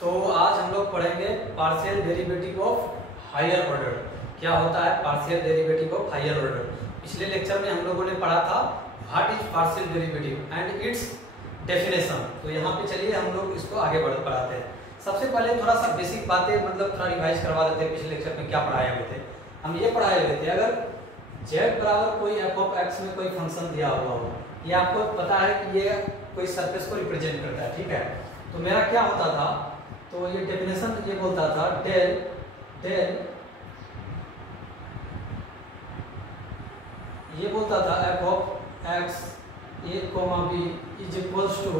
तो आज हम लोग पढ़ेंगे partial derivative of higher order. क्या होता है partial derivative of higher order? पिछले लेक्चर में हम लोगों ने पढ़ा था what is partial derivative and its definition. तो यहाँ पे चलिए हम लोग इसको आगे बढ़ाते हैं। सबसे पहले थोड़ा सा बेसिक बातें थोड़ा रिवाइज करवा देते हैं। पिछले लेक्चर में क्या पढ़ाए हुए थे? हम ये पढ़ाए हुए थे अगर z बराबर कोई f ऑफ x में कोई फंक्शन दिया हुआ हो, ये आपको पता है कि ये कोई सरफेस को रिप्रेजेंट करता है, ठीक है। तो मेरा क्या होता था, तो ये डेफिनेशन ये बोलता था डेल ये बोलता था f of x a, b is equals to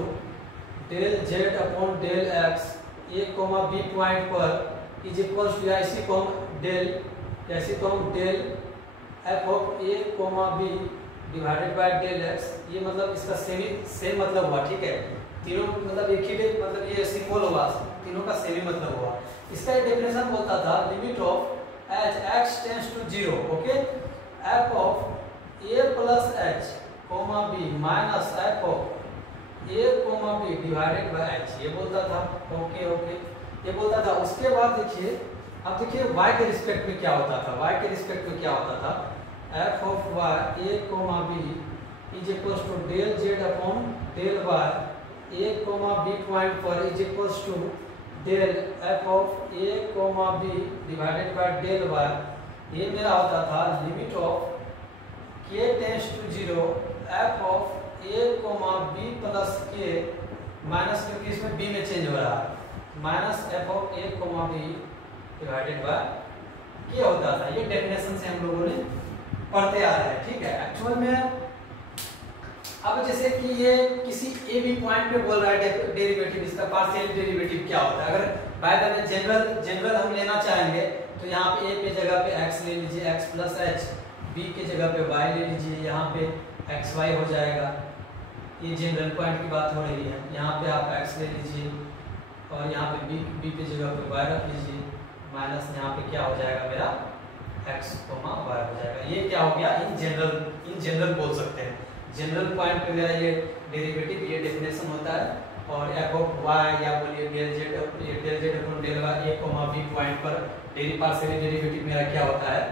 del z upon del x a, b point पर इज इक्वल्स टू ऐसी को हम del f of a, b divided by del x। ये मतलब इसका सेम मतलब हुआ, ठीक है। तीनों मतलब एक ही मतलब ये सिंबल हुआ, तीनों का सेम ही मतलब हुआ। इसका ये डेफिनेशन बोलता था limit of as x tends to 0, okay, f of a plus h b minus f of a b divided by h। ये बोलता था, ओके ये बोलता था। उसके बाद देखिए, अब देखिए y के रिस्पेक्ट में क्या होता था। y के रिस्पेक्ट में क्या होता था, f of y a, b is equals to del z upon del y a, b point पर is equals to del f of a, b divided by del y। ये मेरा होता था limit of k tends to 0 f of a, b plus k minus, क्योंकि इसमें b में change हो रहा है, minus f of a, b divided by k होता था। ये डेफिनेशन से हम लोगों ने पढ़ते आ रहे हैं, ठीक है। एक्चुअल में अब जैसे कि ये किसी ए बी पॉइंट पे बोल रहा है डेरिवेटिव, इसका पार्शियल डेरिवेटिव क्या होता है। अगर बाय द वे जनरल हम लेना चाहेंगे तो यहाँ पे ए पे जगह पे x ले लीजिए, x प्लस एच, बी के जगह पे y ले लीजिए, यहाँ पे एक्स वाई हो जाएगा। ये जनरल पॉइंट की बात हो रही है। यहाँ पे आप x ले लीजिए और यहाँ पे बी पे जगह पे y रख लीजिए, माइनस यहाँ पे क्या हो जाएगा मेरा x, y हो जाएगा। ये क्या हो गया, इन जनरल बोल सकते हैं। जनरल पॉइंट पे मेरा ये डेरिवेटिव, ये डेफिनेशन होता है। और f ऑफ y या बोलिए del z upon del y a, b point पर पार्शियल डेरिवेटिव मेरा क्या होता है,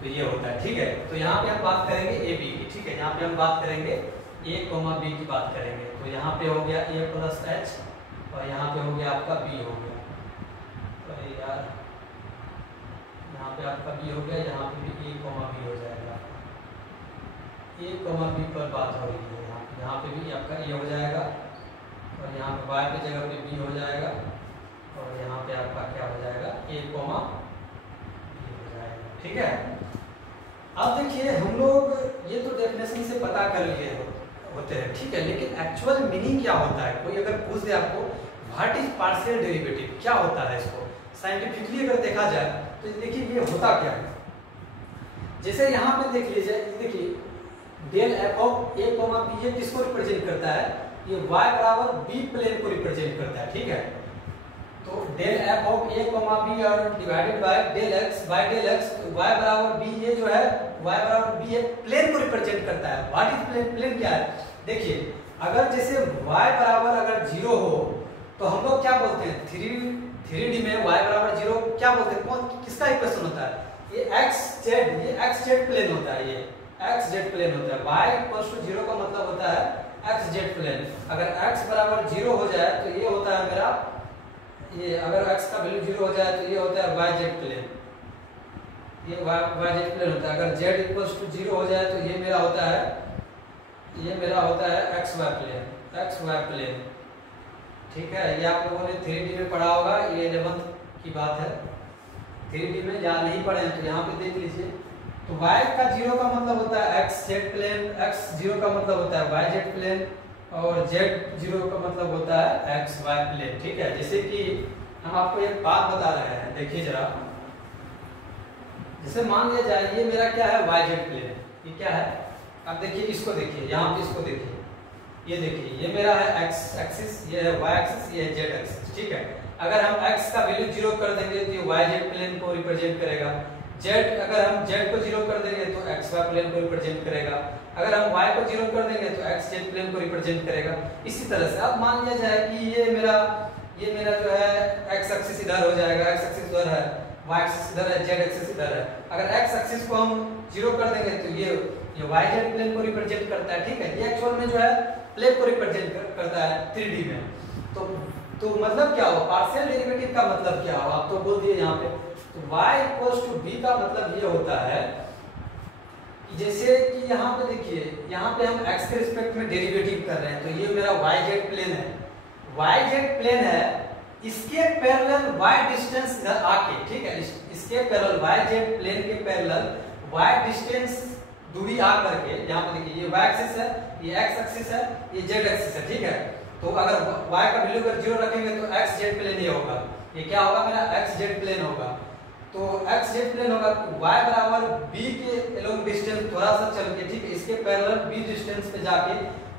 तो ये होता है, ठीक है। तो यहाँ पे हम बात करेंगे a b की, ठीक है। यहाँ पे हम बात करेंगे a, b की बात करेंगे। तो यहाँ पे हो गया a प्लस एच और यहाँ पे हो गया आपका b हो गया। अरे यार, यहाँ पे आपका b हो गया, यहाँ पे भी a, b हो जाएगा। a, b पर बात हो रही है, यहाँ पे भी आपका a हो जाएगा और यहाँ पे y पे जगह पे b हो जाएगा और यहाँ पे आपका क्या हो जाएगा, a, b हो जाएगा, ठीक है। अब देखिए हम लोग ये तो डेफिनेशन से पता कर लिए होते हैं, ठीक है, लेकिन एक्चुअल मीनिंग क्या होता है। कोई अगर पूछ दे आपको व्हाट इज पार्शियल डेरिवेटिव, क्या होता है, इसको साइंटिफिकली अगर देखा जाए तो देखिए ये होता क्या है। जैसे यहाँ पे देख लीजिए, देखिए del f of a, b ये किसको रिप्रेजेंट करता है, ये y बराबर b प्लेन को रिप्रेजेंट करता है, ठीक है। तो del f of a, b और divided by del x by del x, y बराबर b, ये जो है y बराबर b एक प्लेन को रिप्रेजेंट करता है। What is plane? प्लेन क्या है, देखिए अगर जैसे y बराबर अगर 0 हो तो हम लोग क्या बोलते हैं, 3D में y बराबर 0 क्या बोलते हैं, कौन किसका इक्वेशन होता है, ये xz प्लेन होता है, ये xz प्लेन होता है। y इक्वल्स टू 0 का मतलब होता है xz प्लेन। अगर x बराबर 0 हो जाए तो ये होता है मेरा, ये अगर x का वैल्यू 0 हो जाए तो ये होता है yz प्लेन, ये yz प्लेन होता है। अगर z इक्वल्स टू 0 हो जाए तो ये मेरा होता है xy प्लेन, ठीक है। ये आप लोगों ने 3D में पढ़ा होगा, ये 11th की बात है। 3D में या नहीं पढ़े हैं तो यहाँ पे देख लीजिए। तो y का 0 का मतलब होता है xz प्लेन, x 0 का मतलब होता है yz प्लेन और z 0 का मतलब होता है xy प्लेन, ठीक है। जैसे कि हम आपको एक बात बता रहे हैं, देखिए जरा, जैसे मान लिया जाए ये मेरा क्या है yz प्लेन, ये क्या है, अब देखिए इसको देखिए, यहाँ पे इसको देखिए, ये देखिए ये मेरा है x एक्सिस, ये है y एक्सिस, ये है z एक्सिस, ठीक है। अगर हम x का वैल्यू 0 कर देंगे तो ये yz प्लेन को रिप्रेजेंट करेगा। अगर हम z को 0 कर देंगे तो xy प्लेन को रिप्रेजेंट करेगा। अगर हम y को 0 कर देंगे तो xz प्लेन को रिप्रेजेंट करेगा। इसी तरह से अब मान लिया जाए कि ये मेरा ये मेरा जो है एक्स एक्सिस इधर हो जाएगा, एक्स एक्सिस उधर है, वाई एक्सिस इधर है, जेड एक्सिस इधर है। अगर एक्स एक्सिस को हम 0 कर देंगे तो ये वाई जेड प्लेन को रिप्रेजेंट करता है, ठीक है। ये एक्चुअल में जो है प्लेन को रिप्रेजेंट करता है 3D में। तो मतलब क्या हो, पार्शियल डेरिवेटिव का मतलब क्या हो, आप तो बोल दिए यहाँ पे। तो y = b का मतलब ये होता है कि जैसे कि यहाँ पे देखिए, यहाँ पे हम x के रिस्पेक्ट में डेरिवेटिव कर रहे हैं, तो ये मेरा yz प्लेन है, yz प्लेन है, इसके पैरेलल y डिस्टेंस इधर आके, ठीक है, इसके पैरेलल yz प्लेन के पैरेलल y डिस्टेंस दूरी आ करके, यहाँ पे देखिए ये y एक्सिस है, ये x एक्सिस है, ये z एक्सिस है, ठीक है। तो अगर y का वैल्यू अगर 0 रखेंगे तो x z प्लेन ही होगा, ये क्या होगा मेरा x z प्लेन होगा। तो x z प्लेन होगा, y बराबर b के एलोंग डिस्टेंस थोड़ा सा चल के, ठीक है, इसके पैरेलल b डिस्टेंस पे जाके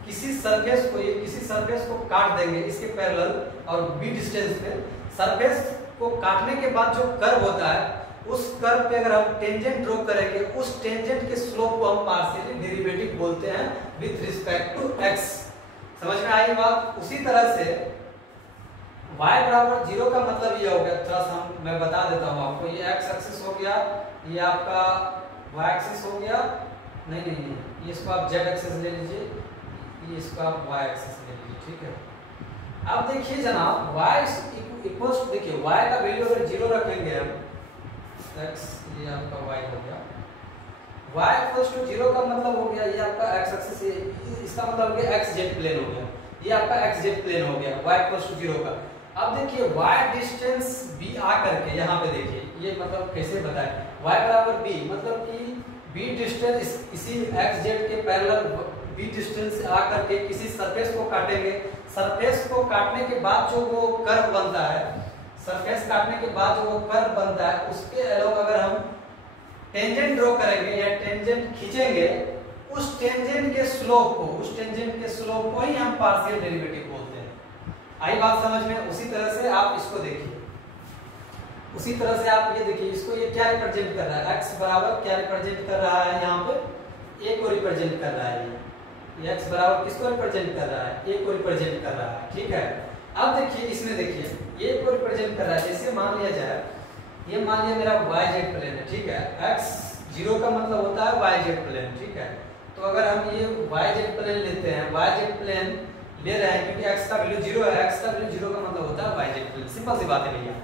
किसी सरफेस को काट देंगे इसके पैरेलल और b डिस्टेंस पे। सरफेस को काटने के बाद जो कर्व होता है, उस कर्व पे अगर हम टेंजेंट ड्रॉ करेंगे, उस टेंजेंट के स्लोप को हम पार्शियल डेरिवेटिव बोलते हैं विद रिस्पेक्ट टू x। समझ में आई बात। उसी तरह से y बराबर 0 का मतलब ये हो गया, थोड़ा सा मैं बता देता हूँ आपको। ये x एक्सिस हो गया, ये आपका y एक्सिस हो गया, नहीं, ये इसको आप z एक्सिस ले लीजिए, ये इसको आप y एक्सिस ले लीजिए, ठीक है। अब देखिए जनाब, y इक्वल्स, देखिए y का वैल्यू अगर 0 रखेंगे हम, x ये आपका y हो गया, y = 0 का मतलब हो गया ये आपका x एक्सिस, इसका मतलब हो गया x z प्लेन हो गया, ये आपका x z प्लेन हो गया y = 0 का। अब देखिए y डिस्टेंस b आ करके यहाँ पे देखिए, ये मतलब कैसे बताएं, y बराबर b मतलब कि b डिस्टेंस इसी x z के पैरेलल b डिस्टेंस से आ करके किसी सरफेस को काटेंगे। सरफेस को काटने के बाद जो वो कर्व बनता है, सरफेस काटने के बाद जो वो कर्व बनता है, उसके अलोंग अगर हम टेंजेंट ड्रॉ करेंगे या टेंजेंट खींचेंगे, उस टेंजेंट के स्लोप को ही हम पार्शियल डेरिवेटिव बोलते हैं। आई बात समझ में। उसी तरह से आप इसको देखिए, उसी तरह से आप ये देखिए, इसको ये क्या रिप्रेजेंट कर रहा है, x बराबर क्या रिप्रेजेंट कर रहा है, यहाँ पे a को रिप्रेजेंट कर रहा है, ये x बराबर किसको रिप्रेजेंट कर रहा है, a को रिप्रेजेंट कर रहा है, ठीक है। अब देखिए इसमें देखिए a को रिप्रेजेंट कर रहा है, जैसे मान लिया जाए, ये मान लिया मेरा yz प्लेन है, ठीक है, x 0 का मतलब होता है yz प्लेन, ठीक है। तो अगर हम ये yz प्लेन लेते हैं, yz प्लेन ले रहे हैं क्योंकि x का वैल्यू 0 है, x का वैल्यू 0 का मतलब होता है yz प्लेन, सिंपल सी बात है भैया।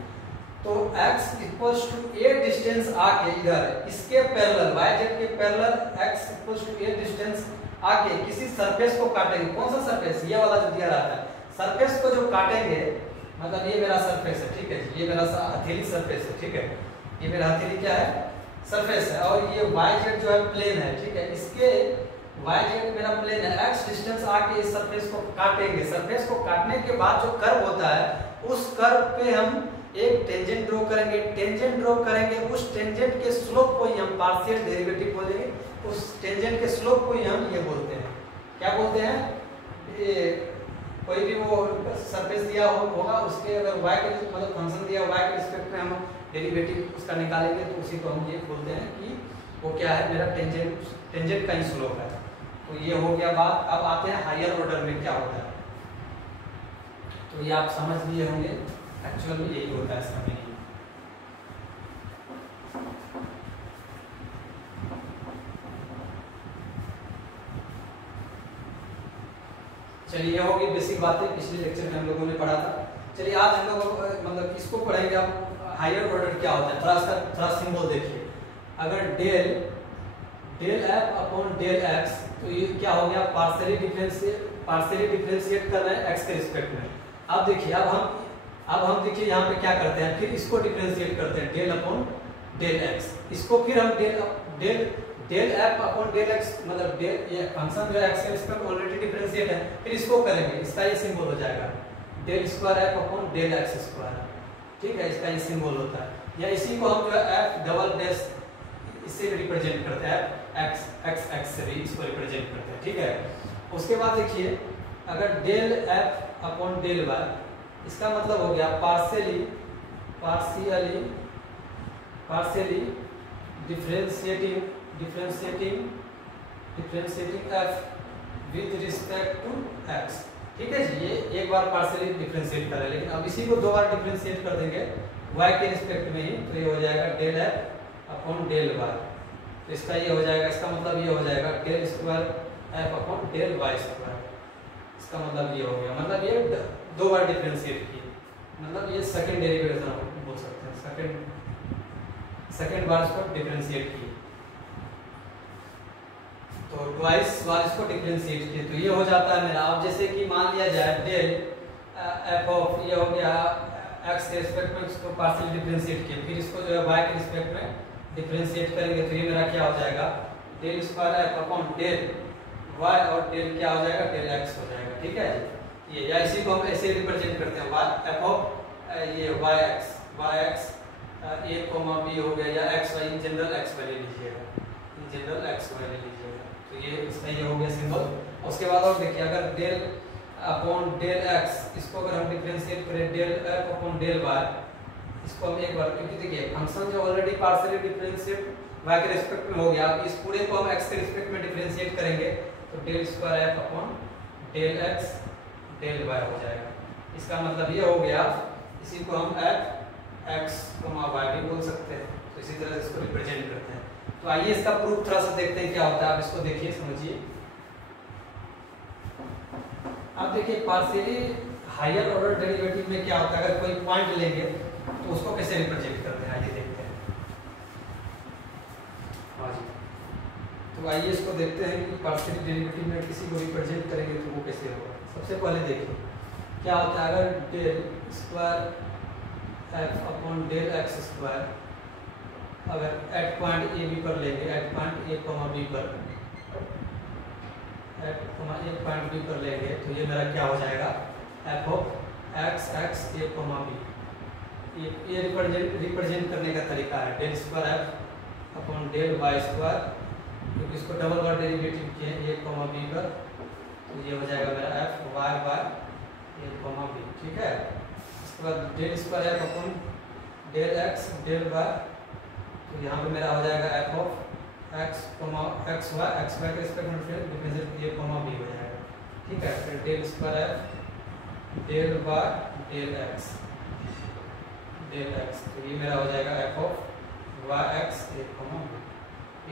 तो x = a डिस्टेंस आके इधर इसके पैरेलल yz के पैरेलल x = a डिस्टेंस आके किसी सरफेस को काटेंगे। कौन सा सरफेस, ये वाला जो दिया रहता है, सरफेस को जो काटेंगे, मतलब ये मेरा सरफेस है, ठीक है, ये मेरा हथेली सरफेस है, ठीक है, ये मेरा हथेली क्या है, सरफेस है, और ये yz जो है प्लेन है, ठीक है, इसके yz मेरा प्लेन है, x डिस्टेंस आके इस सरफेस को काटेंगे। सरफेस को काटने के बाद जो कर्व होता है, उस कर्व पे हम एक टेंजेंट ड्रॉ करेंगे, उस टेंजेंट के स्लोप को ही हम पार्शियल डेरिवेटिव बोलेंगे, उस टेंजेंट के स्लोप को ही हम ये बोलते हैं, क्या बोलते हैं, ये कोई भी वो सरफेस दिया होगा, उसके अगर y के मतलब फंक्शन दिया y के रिस्पेक्ट में हम डेरिवेटिव उसका निकालेंगे, तो उसी को हम ये बोलते हैं कि वो क्या है, मेरा टेंजेंट का ही स्लोप है। तो ये हो गया बात। अब आते हैं हायर ऑर्डर में क्या होता है, तो ये आप समझ लिए होंगे, एक्चुअल में यही होता है इसका मीनिंग। चलिए, ये होगी बेसिक बातें, पिछले लेक्चर में हम लोगों ने पढ़ा था। चलिए आज हम लोग मतलब इसको पढ़ेंगे, आप हायर ऑर्डर क्या होता है, थोड़ा सिंबल देखिए। अगर del f upon del x, तो ये क्या हो गया, पार्शियली डिफरेंशिएट कर रहे हैं x के रिस्पेक्ट में। अब देखिए, अब हम देखिए यहाँ पे क्या करते हैं, फिर इसको डिफरेंशिएट करते हैं डेल अपॉन डेल x, इसको फिर हम del f upon del x, मतलब ये फंक्शन जो है x के रिस्पेक्ट ऑलरेडी डिफरेंशिएट है, फिर इसको करेंगे, इसका ये सिंबल हो जाएगा del square f upon del x square, ठीक है, इसका ये सिंबल होता है। या इसी को हम जो है f डबल डैश इससे भी रिप्रेजेंट करते हैं, x से भी इसको रिप्रेजेंट करते हैं, ठीक है। उसके बाद देखिए, अगर del f upon del y, इसका मतलब हो गया partially differentiating f with respect to x, ठीक है जी, ये एक बार पार्शियली डिफरेंशिएट कर रहे हैं, लेकिन अब इसी को 2 बार डिफरेंशिएट कर देंगे y के रिस्पेक्ट में ही, तो ये हो जाएगा del f upon del y। तो इसका ये हो जाएगा, इसका मतलब ये हो जाएगा del square f upon del y square. इसका मतलब ये हो गया, मतलब ये 2 बार डिफरेंशिएट किए, मतलब ये सेकंड डेरिवेटिव आप बोल सकते हैं, सेकंड बार इसको डिफरेंशिएट किए, तो ट्वाइस बार इसको डिफरेंशिएट किए, तो ये हो जाता है मेरा। अब जैसे कि मान लिया जाए डेल f ऑफ ये हो गया x के रिस्पेक्ट में, इसको पार्शियली डिफरेंशिएट किए, फिर इसको जो है y के रिस्पेक्ट में डिफरेंशिएट करेंगे, तो ये मेरा क्या हो जाएगा del square f upon del y, और डेल क्या हो जाएगा डेल x हो जाएगा। ठीक है ये, या इसी को हम ऐसे रिप्रेजेंट करते हैं y f ऑफ ये yx a कोमा b हो गया, या x y in general x वाले लीजिएगा, इन जनरल x वाले लीजिएगा, तो ये इसका ये हो गया सिंबल। उसके बाद और देखिए, अगर डेल अपॉन डेल x, इसको अगर हम डिफरेंशिएट करें del f upon del y, इसको हम एक बार, क्योंकि देखिए फंक्शन जो ऑलरेडी पार्शियली डिफरेंशिएट y के रिस्पेक्ट में हो गया, इस पूरे को हम x के रिस्पेक्ट में डिफरेंशिएट करेंगे, तो del square f upon del x del y हो जाएगा। इसका मतलब ये हो गया, इसी को हम x, y भी बोल सकते हैं, तो इसी तरह से इसको रिप्रेजेंट करते हैं। तो आइए इसका प्रूफ थोड़ा सा देखते हैं क्या होता है। आप इसको देखिए, समझिए। अब देखिए पार्शियली हायर ऑर्डर डेरिवेटिव में क्या होता है, अगर कोई पॉइंट लेंगे तो उसको कैसे रिप्रेजेंट करते हैं, आइए देखते हैं। हाँ जी, तो आइए इसको देखते हैं कि पार्शियली डेरिवेटिव में किसी को रिप्रेजेंट करेंगे तो वो कैसे होगा। सबसे पहले देखिए क्या होता है, अगर del square f upon del x square, अगर एट पॉइंट ए बी पर लेंगे, at point A comma B पर, at comma A point B पर लेंगे, तो ये मेरा क्या हो जाएगा f of x A comma B. ये रिप्रेजेंट करने का तरीका है, del square f upon del y square, क्योंकि इसको डबल बार डेरिवेटिव किए ए कॉमा बी पर, तो ये हो जाएगा मेरा f y by A comma B. ठीक है, इसके बाद del square f upon del x del y, तो यहाँ पे मेरा हो जाएगा f ऑफ x y के रिस्पेक्ट में डिफरेंशिएट a कॉमा b हो जाएगा। ठीक है, फिर del square f del y del x, तो ये मेरा हो जाएगा f of yx a comma b।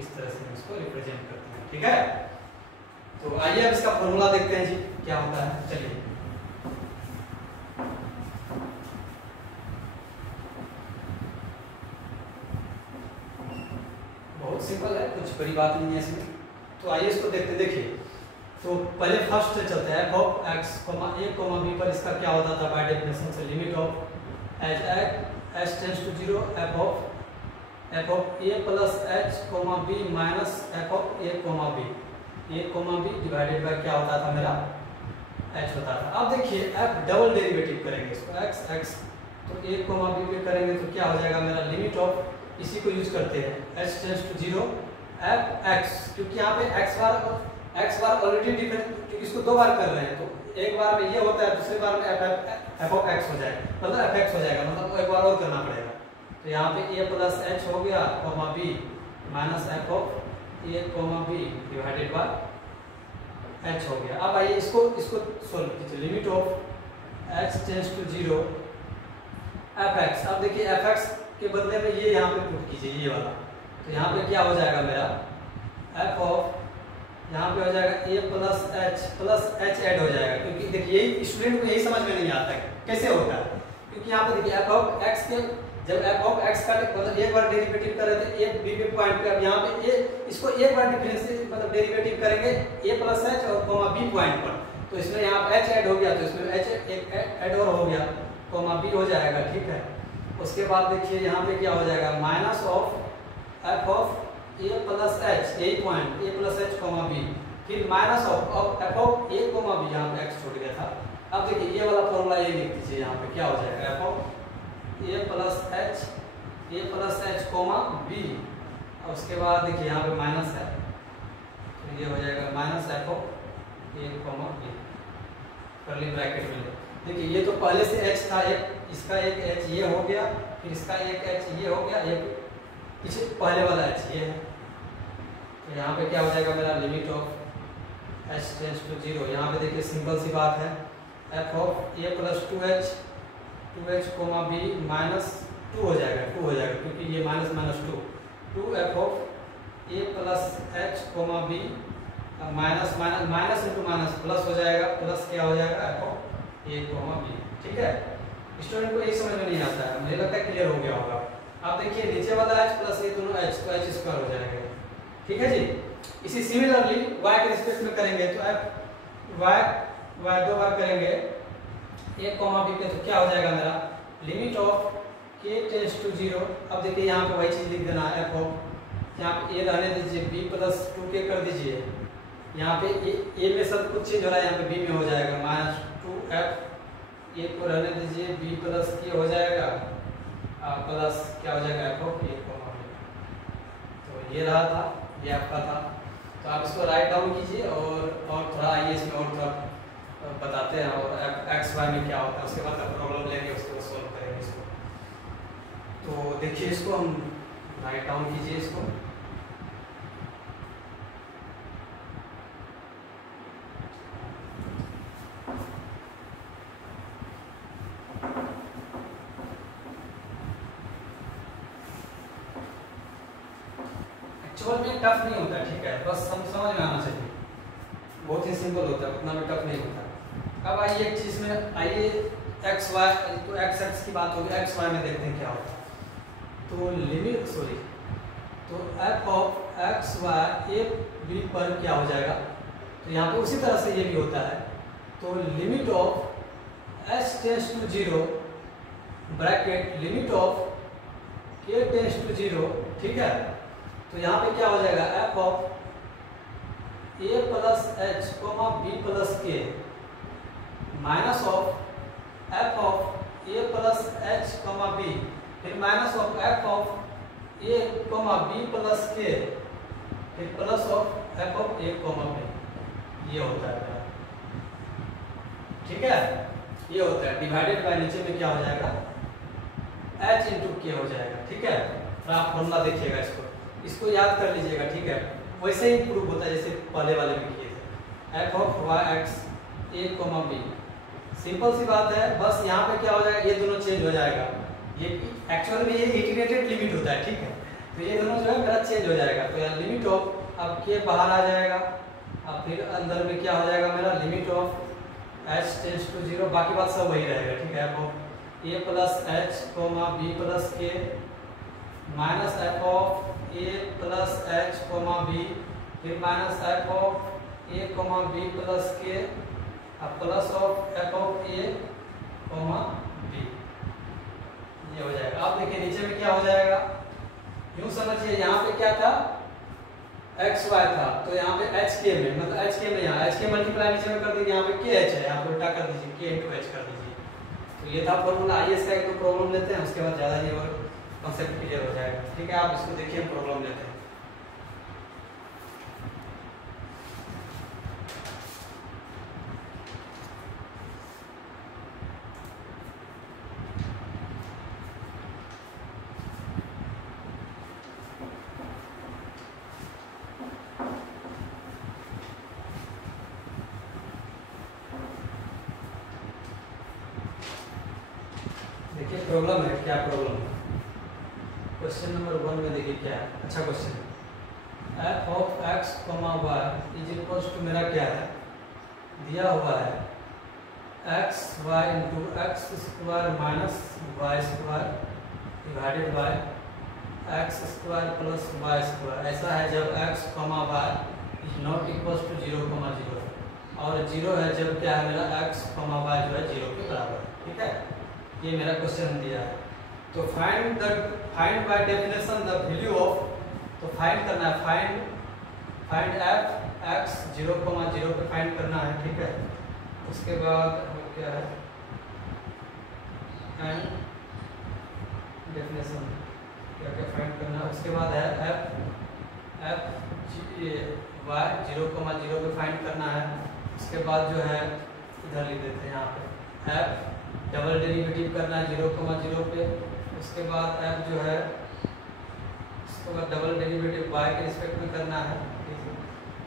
इस तरह से हम इसको रिप्रेजेंट करते हैं। ठीक है, तो आइए अब इसका फॉर्मूला देखते हैं जी क्या होता है। चलिए, बहुत सिंपल है, कुछ बड़ी बात नहीं है इसमें। तो आइए इसको देखते, देखिए तो पहले फर्स्ट से चलते हैं, f of x a comma b पर इसका क्या होता था बाय डेफिनेशन से, limit of as tends to 0 f of a plus h comma b minus f of a comma b divided by क्या होता था मेरा h होता था। अब देखिए f डबल डेरिवेटिव करेंगे इसको x, तो a कॉमा b पे करेंगे तो क्या हो जाएगा मेरा लिमिट ऑफ, इसी को यूज करते हैं, h tends to 0 f x, क्योंकि यहाँ पे x बार ऑलरेडी डिफरेंट, क्योंकि इसको 2 बार कर रहे हैं, तो एक बार में ये होता है, दूसरे बार में f ऑफ x हो जाएगा, मतलब f(x) हो जाएगा, मतलब एक बार और करना पड़ेगा। तो यहाँ पे a प्लस h हो गया comma b minus f of a comma b divided by h हो गया। अब आइए इसको सोल्व कीजिए, limit of x tends to 0 f(x), अब देखिए f(x) के बदले में ये यहाँ पे पुट कीजिए, ये वाला, तो यहाँ पे क्या हो जाएगा मेरा f ऑफ, यहाँ पे हो जाएगा a प्लस h ऐड हो जाएगा, क्योंकि देखिए स्टूडेंट को यही समझ में नहीं आता है कैसे होता है, क्योंकि यहाँ पे देखिए f ऑफ x के, जब f ऑफ x का मतलब एक बार डेरिवेटिव कर रहे थे a b के पॉइंट पे, अब यहाँ पे a इसको एक बार डिफरेंशिएट मतलब डेरिवेटिव करेंगे a प्लस h और कॉमा b पॉइंट पर, तो इसमें यहाँ पे h ऐड हो गया, तो इसमें h एक ऐड और हो गया, कॉमा b हो जाएगा। ठीक है, उसके बाद देखिए यहाँ पे क्या हो जाएगा minus of f of a plus h, यही point a plus h comma b, फिर minus of f of a comma b, यहाँ पे x छूट गया था। अब देखिए ये वाला फॉर्मूला ये लिख दीजिए, यहाँ पे क्या हो जाएगा f of a plus h comma b, और उसके बाद देखिए यहाँ पे माइनस है, तो ये हो जाएगा minus f of a comma b, curly bracket में। देखिए ये तो पहले से h था, एक इसका एक h ये हो गया, फिर इसका एक h ये हो गया, एक पीछे पहले वाला h ये है, तो यहाँ पे क्या हो जाएगा मेरा limit of h tends to 0। यहाँ पे देखिए सिंपल सी बात है, f of a plus 2h comma b minus 2 हो जाएगा, 2 हो जाएगा क्योंकि ये minus minus 2 f of a plus h comma b minus minus minus into minus plus हो जाएगा, प्लस क्या हो जाएगा f of a comma b। ठीक है, स्टूडेंट को यही समझ में नहीं आता है, मुझे लगता है क्लियर हो गया होगा। आप देखिए नीचे वाला h प्लस ये दोनों h तो h स्क्वायर हो जाएगा। ठीक है जी। इसी सिमिलरली y के रिस्पेक्ट में करेंगे तो f y दो बार करेंगे a कोमा b पे, तो क्या हो जाएगा मेरा limit of k tends to 0। अब देखिए यहाँ पे वही चीज लिख देना है, f ऑफ यहाँ पे a रहने दीजिए, b प्लस 2k कर दीजिए। यहाँ पे a में सब कुछ चेंज हो रहा है, यहाँ पे b में हो जाएगा माइनस 2f, a को रहने दीजिए, b प्लस k हो जाएगा प्लस क्या हो जाएगा f of a comma b। तो ये रहा था, ये आपका था। तो आप इसको राइट डाउन कीजिए और थोड़ा आइए इसमें और थोड़ा बताते हैं और एक्स वाई में क्या होता है, उसके बाद आप प्रॉब्लम लेंगे, उसके बाद सॉल्व करेंगे इसको। तो देखिए इसको हम राइट डाउन कीजिए इसको। एक्चुअल में टफ नहीं होता है, ठीक है, बस हम समझ में आना चाहिए, बहुत ही सिंपल होता है, उतना भी टफ नहीं होता। अब आइए एक चीज में आइए एक्स वाई, तो एक्स एक्स की बात होगी, एक्स वाई में देखते हैं क्या होता है। तो लिमिट तो F of X Y A B पर क्या हो जाएगा, तो यहाँ पे उसी तरह से ये भी होता है। तो limit of H tends to 0 bracket limit of के टेंड्स टू 0। ठीक है, तो यहाँ पे क्या हो जाएगा F of a plus H comma B plus K minus of F of a plus H comma B, फिर minus of F of a comma B plus K, फिर plus of F of a comma b। ये होता है, ठीक है, ये होता है डिवाइडेड बाय नीचे में क्या हो जाएगा h इंटू के हो जाएगा। ठीक है, तो आप फॉर्मूला देखिएगा, इसको याद कर लीजिएगा। ठीक है, वैसे ही प्रूफ होता है जैसे पहले वाले में किए थे, F of Y X A comma B. Simple सी बात है, बस यहाँ पे क्या हो जाएगा, ये दोनों चेंज हो जाएगा। ये एक्चुअल में ये इंटीग्रेटेड लिमिट होता है। ठीक है, तो ये दोनों जो है मेरा चेंज हो जाएगा। तो यहाँ लिमिट ऑफ अब के बाहर आ जाएगा, अब फिर अंदर में क्या हो जाएगा मेरा limit of H tends to 0, बाकी बात सब वही रहेगा। ठीक है, F of A plus H comma B plus K minus F of a plus H comma B, फिर minus F of a comma B plus K plus of F of a comma b। ये हो जाएगा। आप देखिए नीचे में क्या हो जाएगा, यूं समझिए यहाँ पे क्या था एक्स वाई था, तो यहाँ पे एच के में मतलब एच के में यहाँ एच के मल्टीप्लाई नीचे में कर दीजिए, यहाँ पे के एच है, यहाँ पे उल्टा कर दीजिए के इंटू एच कर दीजिए। तो ये था फॉर्मूला। आइए इसका एक दो प्रॉब्लम लेते हैं, उसके बाद ज़्यादा नहीं और कॉन्सेप्ट क्लियर हो जाएगा। ठीक है, आप इसको देखिए, हम प्रॉब्लम लेते हैं। देखिए प्रॉब्लम है, क्या प्रॉब्लम है, क्वेश्चन नंबर 1 में देखिए क्या है। अच्छा क्वेश्चन है, F of X comma Y is equals to मेरा क्या है, दिया हुआ है X Y into X square minus Y square divided by X square plus Y square. ऐसा है जब X comma Y is not equals to 0, 0 और 0 है जब क्या है मेरा एक्स कोमा वाई जो है 0 के बराबर। ठीक है, ये मेरा क्वेश्चन दिया है। तो find by definition the value of, तो फाइंड करना है, फाइंड एफ एक्स 0, 0 पे फाइंड करना है। ठीक है, उसके बाद क्या है एंड डेफिनेशन क्या क्या फाइंड करना है। उसके बाद है एफ वाई 0, 0 पे फाइंड करना है। उसके बाद जो है इधर लिख देते हैं, यहाँ पे एफ डबल डेरिवेटिव करना है 0, 0 पे। उसके बाद एफ जो है उसके बाद डबल डेरिवेटिव y के रिस्पेक्ट में करना है।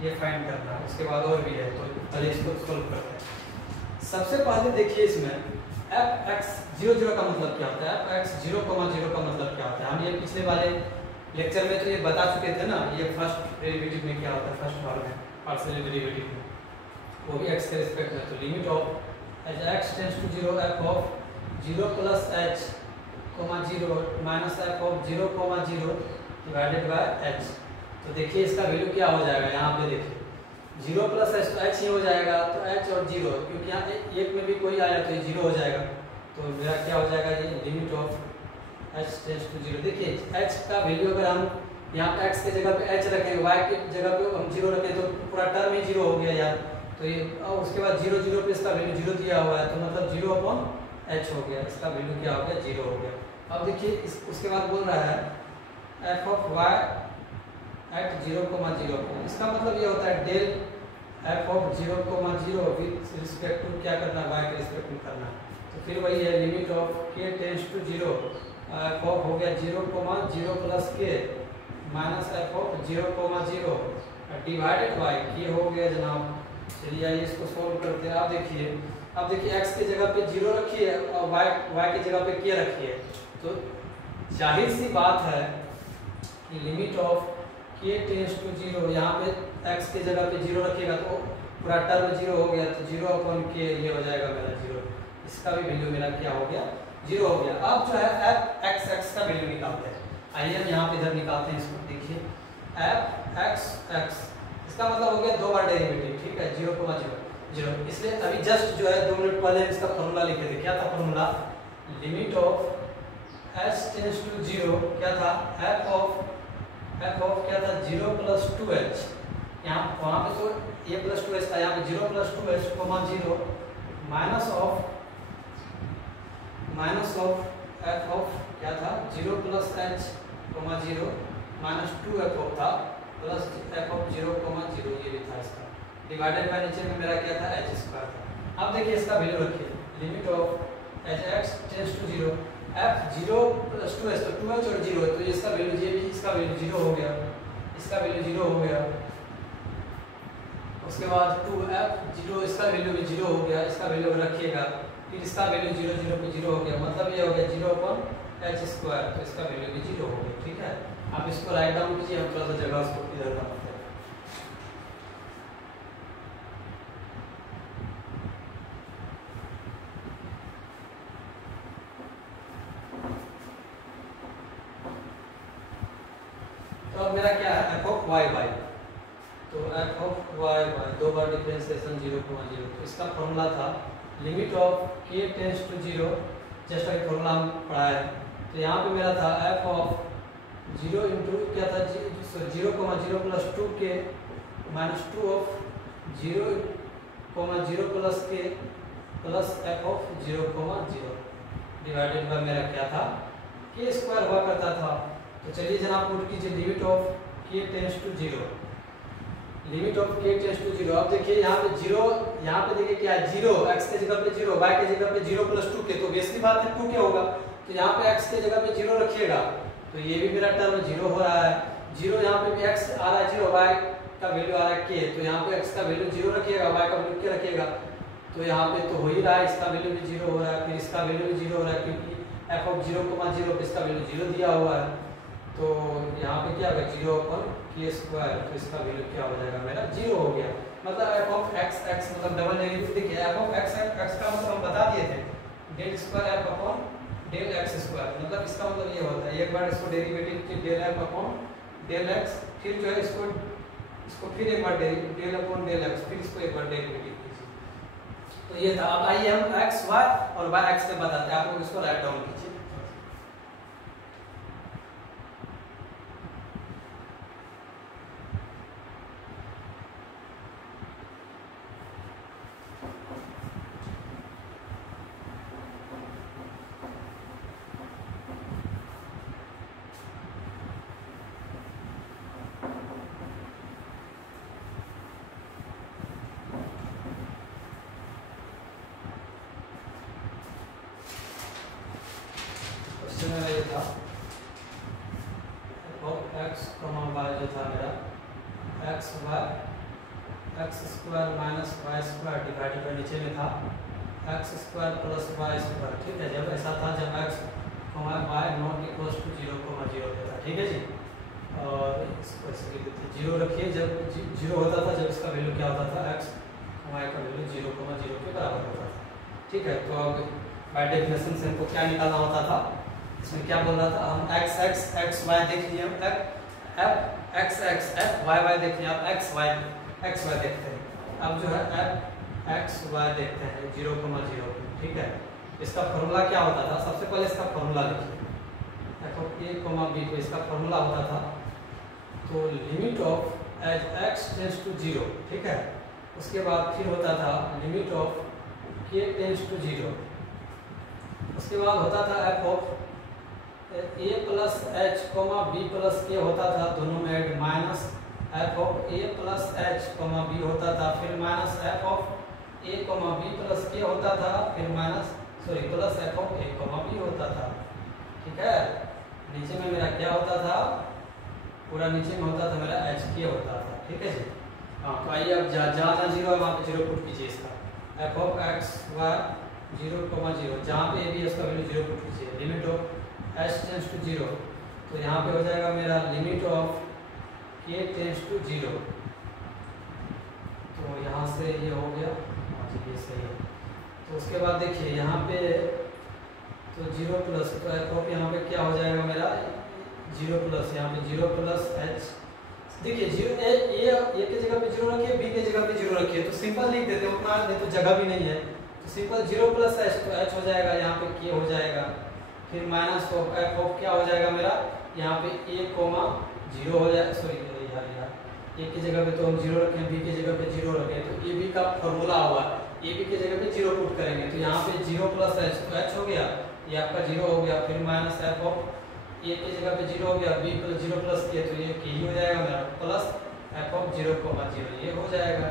ये फाइंड करना है। उसके बाद और भी है, तो पहले इसको सॉल्व करते हैं। सबसे पहले देखिए इसमें एफ एक्स 0 0 का मतलब क्या होता है, एफ एक्स 0 0 का मतलब क्या होता है। हम ये पिछले वाले लेक्चर में तो ये बता चुके थे ना, ये फर्स्ट डेरिवेटिव में क्या होता है, फर्स्ट वाले में पार्शियल डेरिवेटिव में, वो भी एक्स के रिस्पेक्ट में। तो limit of as x tends to 0 F of 0 plus H 0 minus F of 0 0 divided by H. तो देखिए इसका वैल्यू क्या हो जाएगा, यहाँ पे देखिए 0 प्लस एच तो एच ही हो जाएगा, तो एच और 0, क्योंकि यहाँ एक में भी कोई आया तो ये 0 हो जाएगा। तो मेरा क्या हो जाएगा, ये limit of H tends to 0। देखिए एच का वैल्यू अगर हम यहाँ पे एक्स के जगह पे एच रखें, वाई के जगह पे हम 0 रखें, तो पूरा टर्म ही 0 हो गया यार। तो ये उसके बाद 0 0 पे इसका वैल्यू 0 दिया हुआ है, तो मतलब 0 अपॉन एच हो गया, इसका वैल्यू क्या हो गया, 0 हो गया। अब देखिए उसके बाद बोल रहा है एफ ऑफ वाई एट 0 0, इसका मतलब ये होता है del F of 0 0 with respect to क्या करना है, वाई के रिस्पेक्ट में करना है। तो फिर वही है लिमिट ऑफ के टेंड्स टू 0 एफ ऑफ हो गया 0 0 plus K minus F of 0 0 divided bye के हो गया जनाब। चलिए आइए इसको सॉल्व करते हैं। अब देखिए x के जगह पे 0 रखिए और y के जगह पे k रखिए, तो जाहिर सी बात है कि limit of k tends to 0, यहाँ पे x के जगह पे 0 रखिएगा तो पूरा टर्म 0 हो गया, तो 0 अपॉन k ये हो जाएगा मेरा 0, इसका भी वैल्यू मेरा क्या हो गया, 0 हो गया। अब जो है f x x का वैल्यू निकालते हैं। आइए हम यहाँ पे इधर निकालते हैं इसको। देखिए f x x इसका मतलब हो गया 2 बार डेरिवेटिव, ठीक है, 0 0, इसलिए अभी जस्ट जो है 2 मिनट पहले इसका फॉर्मूला लिखे थे। क्या था formula, limit of h tends to 0 क्या था, f ऑफ क्या था 0 प्लस 2h, यहाँ वहाँ पे तो a प्लस 2h था, यहाँ पे 0 plus 2h 0 minus of f of क्या था 0 plus h 0 minus 2f of था प्लस f ऑफ 0 0, ये भी था इसका, डिवाइडेड बाय नीचे में मेरा क्या था h स्क्वायर था। अब देखिए इसका वैल्यू रखिए, limit of as x tends to 0 f 0 plus 2h, तो 2h और 0 है, तो इसका वैल्यू ये भी, इसका वैल्यू 0 हो गया, इसका वैल्यू 0 हो गया। उसके बाद 2f 0, इसका वैल्यू भी 0 हो गया, इसका वैल्यू रखिएगा, फिर इसका वैल्यू 0 0 पे 0 हो गया, मतलब ये हो गया 0 अपॉन h स्क्वायर, तो इसका वैल्यू भी 0 हो गया, ठीक है। आप इसको राइट डाउन कीजिए, हम थोड़ा सा जगह उसको इधर बनाते हैं। तो अब मेरा क्या है f ऑफ y बाई, तो f ऑफ y बाई 2 बार डिफरेंशिएशन 0 0, तो इसका फॉर्मूला था limit of k tends to 0, just एक फॉर्मूला हम पढ़ा है। तो यहाँ पे मेरा था f ऑफ 0 इंटू क्या था 0 0 plus 2k minus 2 of 0 0 plus k plus f of 0 0 divided bye मेरा क्या था k स्क्वायर हुआ करता था। तो चलिए जनाब पुट कीजिए limit of k tends to 0, limit of k tends to 0। अब देखिए यहाँ पे 0, यहाँ पे देखिए क्या है 0, x के जगह पे 0, y के जगह पे 0 प्लस 2k, तो बेसिक बात है 2k होगा, तो यहाँ पे x के जगह पे 0 रखिएगा, तो ये भी मेरा टर्म 0 हो रहा है, 0 यहाँ पे भी x आ रहा है 0, y का वैल्यू आ रहा है k, तो यहाँ पे x का वैल्यू 0 रखिएगा, y का वैल्यू k रखिएगा, तो यहाँ पे तो हो ही रहा है, इसका वैल्यू भी 0 हो रहा है, फिर इसका वैल्यू भी 0 हो रहा है, क्योंकि f ऑफ 0 0 पे इसका वैल्यू 0 दिया हुआ है, तो यहाँ पे क्या होगा 0 अपॉन k स्क्वायर, तो इसका वैल्यू क्या हो जाएगा मेरा 0 हो गया। मतलब f ऑफ x x मतलब डबल डेरिवेटिव देखिए, f ऑफ x x का मतलब हम बता दिए थे del square f upon del x square, मतलब इसका मतलब ये होता है, एक बार इसको डेरिवेटिव की del f upon del x, फिर जो है इसको फिर एक बार डेल अपॉन डेल x, फिर इसको एक बार डेरिवेटिव कीजिए। तो ये था। अब आइए हम x y और y x से बताते हैं, आप लोग इसको राइट डाउन कीजिए। मेरा ये था f ऑफ x y जो था मेरा x y डिवाइडेड बाई नीचे में था X square plus Y square, ठीक है। जब ऐसा था जब X Y not equals to 0,0 था, ठीक है जी। और इसको ऐसे लिख देते 0 रखिए, जब 0 होता था जब इसका वैल्यू क्या होता था एक्स वाई का वैल्यू 0,0 के बराबर होता था, ठीक है। तो अब बाय डेफिनेशन से हमको क्या निकालना होता था, इसमें क्या बोल रहा था हम एक्स एक्स एक्स वाई देख लिए, F X X F Y Y देख लिए, आप एक्स वाई देखते हैं। अब जो है एफ एक्स वाई देखते हैं 0,0, ठीक है। इसका फॉर्मूला क्या होता था, सबसे पहले इसका फॉर्मूला लिखिए, देखो ए कोमा बी को इसका फॉर्मूला होता था तो limit of as x tends to 0, ठीक है। उसके बाद फिर होता था लिमिट ऑफ के टेंड्स टू 0, उसके बाद होता था f of A plus H comma B plus k होता था, दोनों में add minus F of A plus H comma b होता था, फिर minus F of a comma B plus k होता था, फिर plus f of a comma b होता था, ठीक है। नीचे में मेरा क्या होता था, पूरा नीचे में होता था मेरा एच के होता था, ठीक है जी। हाँ, तो आइए अब जहाँ 0 है वहाँ पे 0 पुट कीजिए, इसका एफ ऑफ एक्स वाई 0,0, जहाँ पे ए बी इसका वैल्यू 0 पुट कीजिए, limit of H tends to 0, तो यहाँ पे हो जाएगा मेरा लिमिट ऑफ के टेंड्स टू 0, तो यहाँ से ये हो गया, ये सही है। तो उसके बाद देखिए यहाँ पे तो 0 प्लस, तो एफ ऑफ यहाँ पे क्या हो जाएगा मेरा 0 प्लस, यहाँ पे 0 प्लस एच, देखिए 0 ए के जगह पे 0 रखिए, बी के जगह पे 0 रखिए, तो सिंपल लिख देते हैं, उतना नहीं तो जगह भी नहीं है, तो सिंपल 0 प्लस एच, तो एच हो जाएगा, यहाँ पे के हो जाएगा, फिर माइनस ऑफ एफ ऑफ क्या हो जाएगा मेरा यहाँ पे ए कोमा 0 हो जाएगा, सॉरी यार ए की जगह पे तो हम 0 रखें, बी की जगह पे 0 रखें, तो ए बी का फॉर्मूला हुआ, ए बी की जगह पे 0 पुट करेंगे, तो यहाँ पे 0 प्लस एच, तो एच हो गया, ये आपका 0 हो गया, फिर माइनस एफ ऑफ ए की जगह पे 0 हो गया, बी प्लस 0 प्लस के, तो ये के ही हो जाएगा मेरा, प्लस एफ ऑफ 0,0 ये हो जाएगा।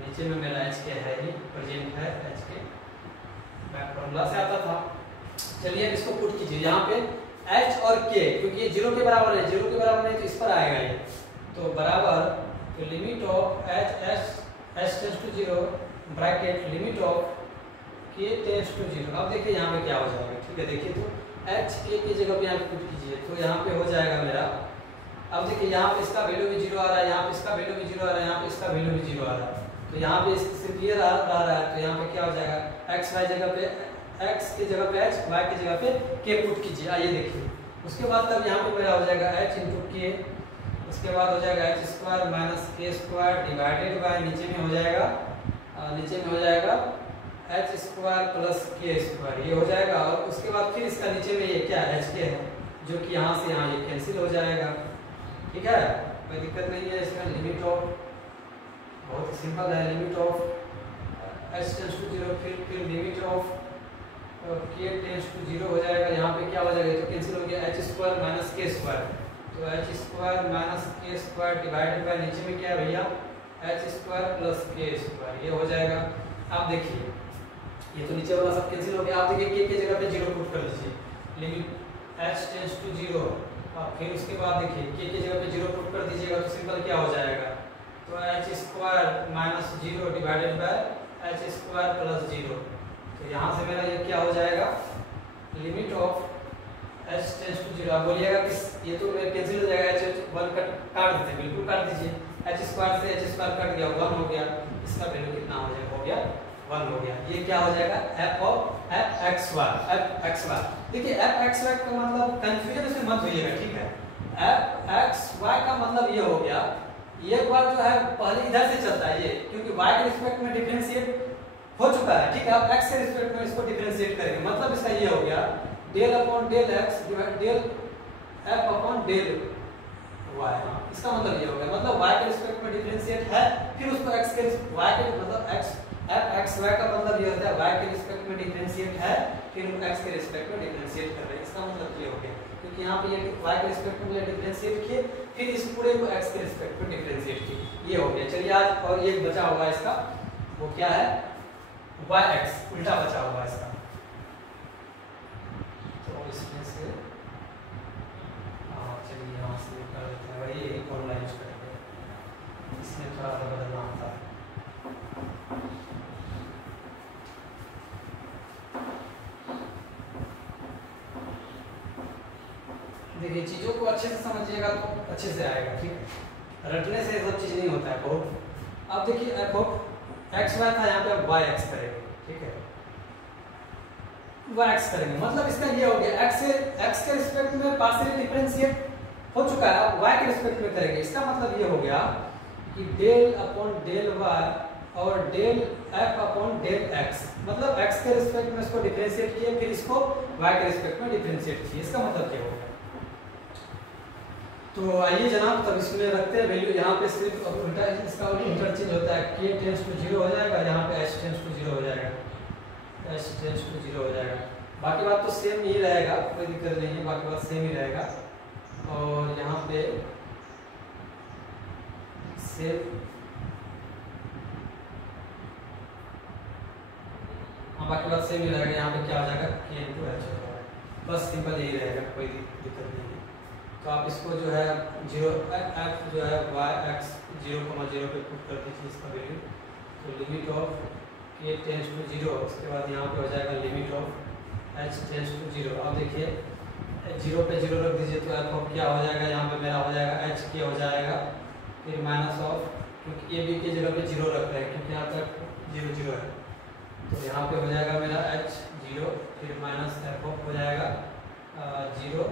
नीचे में मेरा एच के है ही प्रेजेंट है, एच के बैक फॉर्मूला से आता था। चलिए अब इसको पुट कीजिए, यहाँ पे h और k, क्योंकि ये 0 के बराबर है, 0 के बराबर नहीं तो इस पर आएगा ये, तो बराबर, तो limit of h tends to 0 bracket limit of k tends to 0। अब देखिए यहाँ पे क्या हो जाएगा, ठीक है। देखिए तो h k की जगह पे यहाँ पे पुट कीजिए, तो यहाँ पे हो जाएगा मेरा, अब देखिए यहाँ पे इसका वैल्यू भी 0 आ रहा है, यहाँ पे इसका वैल्यू भी 0 आ रहा है, यहाँ पे इसका वैल्यू भी 0 आ रहा है, तो यहाँ पे इससे क्लियर आ रहा है, तो यहाँ पे क्या हो जाएगा x y जगह पे x की जगह पे h, y की जगह पे k पुट कीजिए। आइए देखिए, उसके बाद तब यहाँ पे मेरा हो जाएगा h इंटू के, उसके बाद हो जाएगा h स्क्वायर माइनस के स्क्वायर डिवाइडेड बाय नीचे में हो जाएगा h square plus k square, ये हो जाएगा। और उसके बाद फिर इसका नीचे में ये क्या h के है, जो कि यहाँ से यहाँ ये कैंसिल हो जाएगा, ठीक है, कोई दिक्कत नहीं है। इसका लिमिट ऑफ बहुत सिंपल है, limit of h tends to 0, फिर limit of k tends to 0 हो जाएगा, यहाँ पे क्या हो जाएगा, तो कैंसिल हो गया h स्क्वायर माइनस के स्क्वायर, तो h स्क्वायर माइनस के स्क्वायर डिवाइडेड बाय नीचे में क्या है भैया h square plus k square, ये हो जाएगा। आप देखिए ये तो नीचे वाला सब कैंसिल हो गया, आप देखिए k की जगह पे 0 पुट कर लीजिए, लिमिट h टेंड्स टू 0, और फिर उसके बाद देखिए k की जगह पे 0 पुट कर दीजिएगा, तो सिंपल क्या हो जाएगा, तो h square minus 0 divided by h square plus 0, तो यहाँ से मेरा ये क्या हो जाएगा limit of h tends to 0। आप बोलिएगा कि ये तो कैंसिल हो जाएगा, h 1 काट देते, बिल्कुल काट दीजिए, h स्क्वायर से h स्क्वायर कट गया, 1 हो गया, इसका वैल्यू कितना हो जाएगा, हो गया 1 हो गया। ये क्या हो जाएगा f of f x y। देखिए f x y का मतलब कंफ्यूजन इसमें मत होइएगा, ठीक है। f x y का मतलब ये हो गया, ये बार जो है पहले इधर से चलता है ये, क्योंकि y के रिस्पेक्ट में डिफरेंशिएट हो चुका है, ठीक है। अब x के रिस्पेक्ट में इसको डिफरेंशिएट करेंगे, मतलब इसका ये हो गया del upon del x divide del f upon del y। इसका मतलब ये हो गया, मतलब y के रिस्पेक्ट में डिफरेंशिएट है, फिर उसको x के y के मतलब x f x y का मतलब ये होता है y के रिस्पेक्ट में डिफरेंशिएट है, फिर हम x के रिस्पेक्ट में डिफरेंशिएट कर रहे हैं, इसका मतलब ये हो गया, क्योंकि यहाँ पे ये y के रिस्पेक्ट में डिफरेंशिएट किए, फिर इस पूरे को x के रिस्पेक्ट में डिफरेंशिएट किए, ये हो गया। चलिए आज और एक बचा हुआ है इसका, वो क्या है yx, उल्टा बचा हुआ है इसका, तो इसमें से चलिए यहाँ से कर देते हैं, वही एक और लाइन करेंगे, इसमें थोड़ा बदलना होता है। देखिए चीज़ों को अच्छे से समझिएगा तो अच्छे से आएगा, ठीक है, रटने से ये सब चीज़ नहीं होता है बहुत। अब देखिए एफ ऑफ एक्स वाई था, यहाँ पे वाई एक्स करेंगे, ठीक है, वाई एक्स करेंगे, मतलब इसका ये हो गया एक्स के रिस्पेक्ट में पार्शियल डिफरेंशिएट हो चुका है, अब वाई के रिस्पेक्ट में करेंगे। इसका मतलब ये हो गया कि डेल अपॉन डेल वाई और del f upon del x, मतलब एक्स के रिस्पेक्ट में इसको डिफरेंशिएट किए, फिर इसको वाई के रिस्पेक्ट में डिफरेंशिएट किए, इसका मतलब क्या हो गया। तो आइए जनाब, तब इसमें रखते हैं वैल्यू, यहाँ पे सिर्फ उल्टा इसका इंटरचेंज होता है, k टेंड्स टू 0 हो जाएगा, यहाँ पे h टेंड्स टू 0 हो जाएगा, h टेंड्स टू 0 हो जाएगा। बाकी बात तो सेम ही रहेगा, कोई दिक्कत नहीं है, बाकी बात सेम ही रहेगा। और यहाँ पे सेम, हाँ बाकी बात सेम ही रहेगा, यहाँ पे क्या हो जाएगा k इंटू h हो जाएगा, बस सिंपल यही रहेगा, कोई दिक्कत नहीं है। तो आप इसको जो है 0 f जो है y x 0,0 पे पुट कर दीजिए इसका वैल्यू, तो limit of k tends to 0, उसके बाद यहाँ पे हो जाएगा limit of h tends to 0। अब देखिए 0 पे 0 रख दीजिए, तो f ऑफ क्या हो जाएगा, यहाँ पे मेरा हो जाएगा h k हो जाएगा, फिर माइनस ऑफ, क्योंकि a b की जगह पे 0 रख रहे हैं, क्योंकि यहाँ तक 0 0 है, तो यहाँ पे हो जाएगा मेरा h 0, फिर माइनस f ऑफ हो जाएगा 0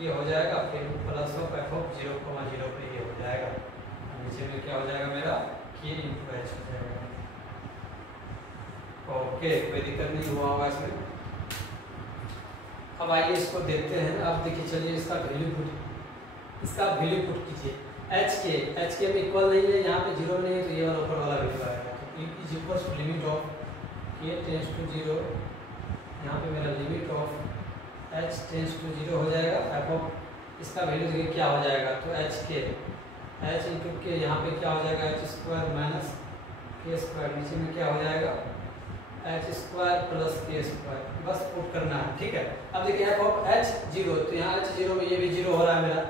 ये हो जाएगा, फिर प्लस ऑफ एफ ऑफ 0,0 पे ये हो जाएगा, नीचे में क्या हो जाएगा मेरा k इंटू एच हो जाएगा। ओके, कोई दिक्कत नहीं हुआ होगा इसमें। अब आइए इसको देखते हैं। अब देखिए चलिए इसका वैल्यू पुट कीजिए, एच के में इक्वल नहीं है, यहाँ पे 0 नहीं है, तो ये वाला ऊपर वाला वैल्यू आएगा, तो is equals to limit of k tends to 0, यहाँ पे मेरा limit of h tends to 0 हो जाएगा, एफ ऑफ इसका वैल्यू देखिए क्या हो जाएगा, तो h इंटू के, यहाँ पे क्या हो जाएगा h स्क्वायर माइनस के स्क्वायर, नीचे में क्या हो जाएगा h square plus k square, बस पुट करना है, ठीक है। अब देखिए एफ ऑफ h 0, तो यहाँ h 0 में ये भी 0 हो रहा है मेरा,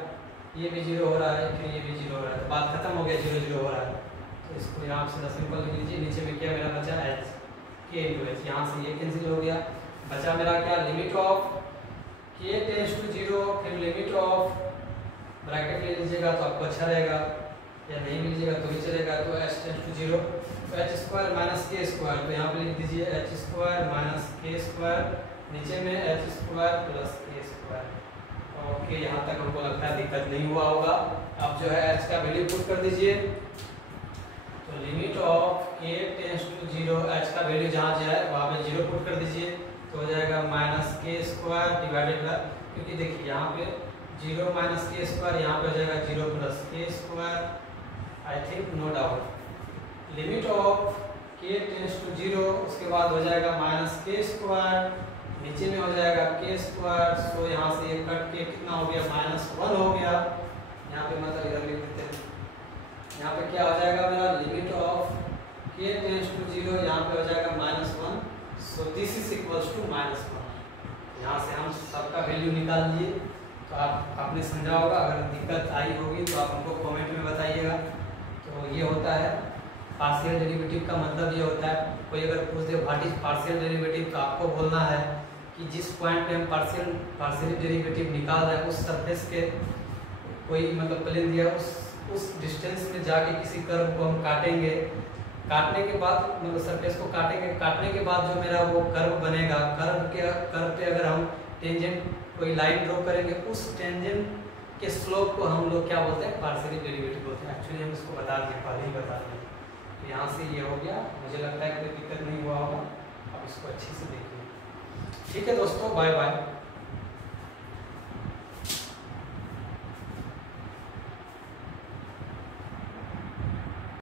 ये भी 0 हो रहा है, फिर ये भी 0 हो रहा है, तो बात खत्म हो गया, 0 0 हो रहा है, तो इसको यहाँ से सिंपल लिख लीजिए, नीचे में क्या मेरा बचा h k इंटू h, यहाँ से ये कैंसिल हो गया, बचा मेरा क्या limit of k tends to 0, फिर लिमिट ऑफ ब्रैकेट ले लीजिएगा तो आपको अच्छा रहेगा, या नहीं लीजिएगा तो भी चलेगा, तो h टेंड्स टू 0, तो h स्क्वायर माइनस के स्क्वायर, तो यहाँ पे लिख दीजिए h स्क्वायर माइनस के स्क्वायर, नीचे में h square plus k square. Okay, यहाँ तक हमको लगता है दिक्कत नहीं हुआ होगा। अब जो है h का वैल्यू पुट कर दीजिए, तो limit of k tends to 0, h का वैल्यू जहाँ जाए वहाँ पे 0 पुट कर दीजिए, तो हो जाएगा माइनस के स्क्वायर डिवाइडेड बाय, क्योंकि देखिए यहाँ पे 0 माइनस के स्क्वायर, यहाँ पे हो जाएगा 0 plus k square, I think no doubt, limit of k tends to 0, उसके बाद हो जाएगा माइनस के स्क्वायर, नीचे में हो जाएगा के स्क्वायर, सो यहाँ से ये कट के कितना हो गया -1 हो गया, यहाँ पे मतलब इधर लिख देते हैं, यहाँ पे क्या हो जाएगा मेरा limit of k tends to 0, यहाँ पे हो जाएगा -1, so this is equals to -1। यहाँ से हम सबका वैल्यू निकाल लिए, तो आपने समझा होगा, अगर दिक्कत आई होगी तो आप हमको कमेंट में बताइएगा। तो ये होता है पार्शियल डेरिवेटिव का मतलब ये होता है, कोई अगर पूछ दे व्हाट इज पार्शियल डेरिवेटिव, तो आपको बोलना है कि जिस पॉइंट पे हम पार्शियल डेरिवेटिव निकाल रहे हैं उस सरफेस के कोई मतलब प्लेन दिया, उस डिस्टेंस में जाके किसी कर्व को हम काटेंगे, काटने के बाद मतलब सरफेस को काटेंगे, काटने के बाद जो मेरा वो कर्व बनेगा, कर्व पे अगर हम टेंजेंट कोई लाइन ड्रॉ करेंगे, उस टेंजेंट के स्लोप को हम लोग क्या बोलते हैं, पार्शियल डेरिवेटिव बोलते हैं। एक्चुअली हम इसको बता दिए, पहले ही बता दिए। तो यहाँ से ये हो गया, मुझे लगता है कोई दिक्कत नहीं हुआ होगा। अब इसको अच्छे से देखिए। ठीक है दोस्तों, बाय बाय।